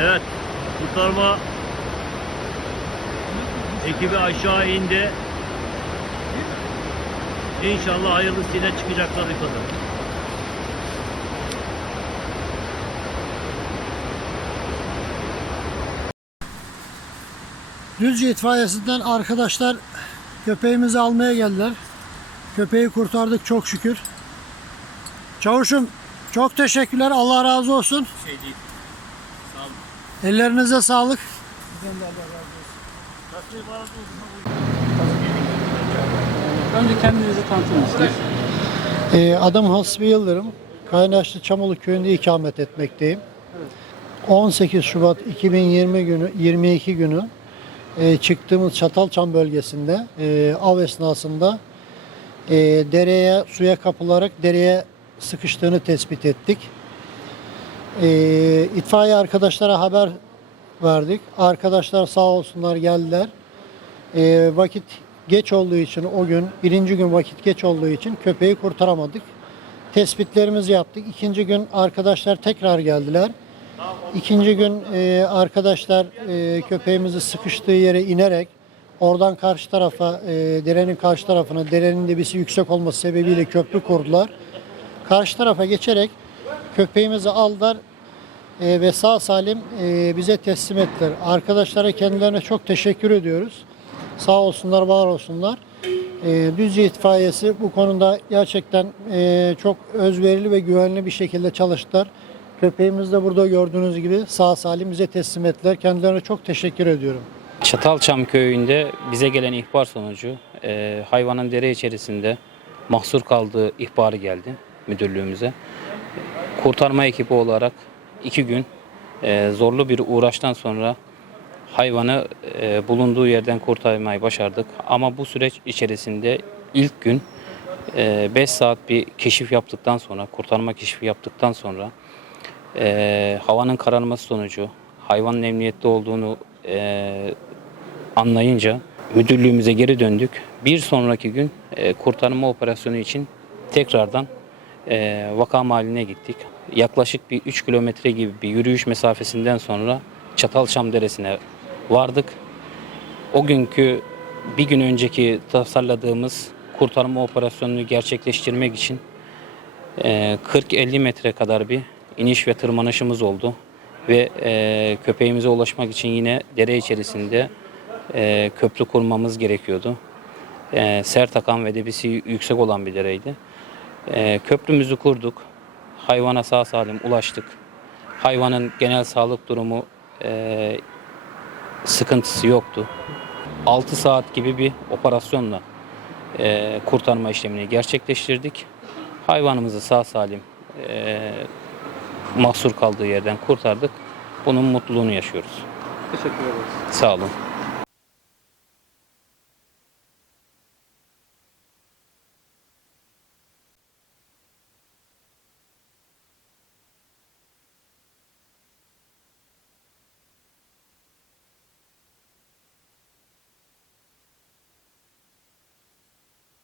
Evet, kurtarma ekibi aşağı indi. İnşallah hayırlısıyla çıkacaklar yukarı. Düzce itfaiyesinden arkadaşlar köpeğimizi almaya geldiler. Köpeği kurtardık çok şükür. Çavuşum çok teşekkürler. Allah razı olsun. Şey değil. Ellerinize sağlık. Önce kendinizi tanıtır mısınız? Ee, adım Hasbi Yıldırım. Kaynaşlı Çamoluk köyünde ikamet etmekteyim. 18 Şubat 2020 günü 22 günü e, çıktığımız Çatalçam bölgesinde e, av esnasında e, dereye suya kapılarak dereye sıkıştığını tespit ettik. E, itfaiye arkadaşlara haber verdik. Arkadaşlar sağ olsunlar geldiler. E, vakit geç olduğu için o gün birinci gün vakit geç olduğu için köpeği kurtaramadık. Tespitlerimizi yaptık. İkinci gün arkadaşlar tekrar geldiler. İkinci gün e, arkadaşlar e, köpeğimizi sıkıştığı yere inerek oradan karşı tarafa e, derenin karşı tarafına derenin debisi yüksek olması sebebiyle köprü kurdular. Karşı tarafa geçerek köpeğimizi aldılar e, ve sağ salim e, bize teslim ettiler. Arkadaşlara kendilerine çok teşekkür ediyoruz. Sağ olsunlar, var olsunlar. E, Düzce itfaiyesi bu konuda gerçekten e, çok özverili ve güvenli bir şekilde çalıştılar. Köpeğimizi de burada gördüğünüz gibi sağ salim bize teslim ettiler. Kendilerine çok teşekkür ediyorum. Çatalçam köyünde bize gelen ihbar sonucu e, hayvanın dere içerisinde mahsur kaldığı ihbarı geldi müdürlüğümüze. Kurtarma ekibi olarak iki gün e, zorlu bir uğraştan sonra hayvanı e, bulunduğu yerden kurtarmayı başardık. Ama bu süreç içerisinde ilk gün 5 saat bir keşif yaptıktan sonra, kurtarma keşifi yaptıktan sonra e, havanın kararması sonucu hayvanın emniyette olduğunu e, anlayınca müdürlüğümüze geri döndük. Bir sonraki gün e, kurtarma operasyonu için tekrardan e, vaka mahalline gittik. Yaklaşık bir 3 kilometre gibi bir yürüyüş mesafesinden sonra Çatalçam Deresi'ne vardık. O günkü bir gün önceki tasarladığımız kurtarma operasyonunu gerçekleştirmek için e, 40-50 metre kadar bir iniş ve tırmanışımız oldu. Ve e, köpeğimize ulaşmak için yine dere içerisinde e, köprü kurmamız gerekiyordu. E, sert akan ve debisi yüksek olan bir dereydi. E, köprümüzü kurduk. Hayvana sağ salim ulaştık. Hayvanın genel sağlık durumu e, sıkıntısı yoktu. 6 saat gibi bir operasyonla e, kurtarma işlemini gerçekleştirdik. Hayvanımızı sağ salim e, mahsur kaldığı yerden kurtardık. Bunun mutluluğunu yaşıyoruz. Teşekkür ederiz. Sağ olun.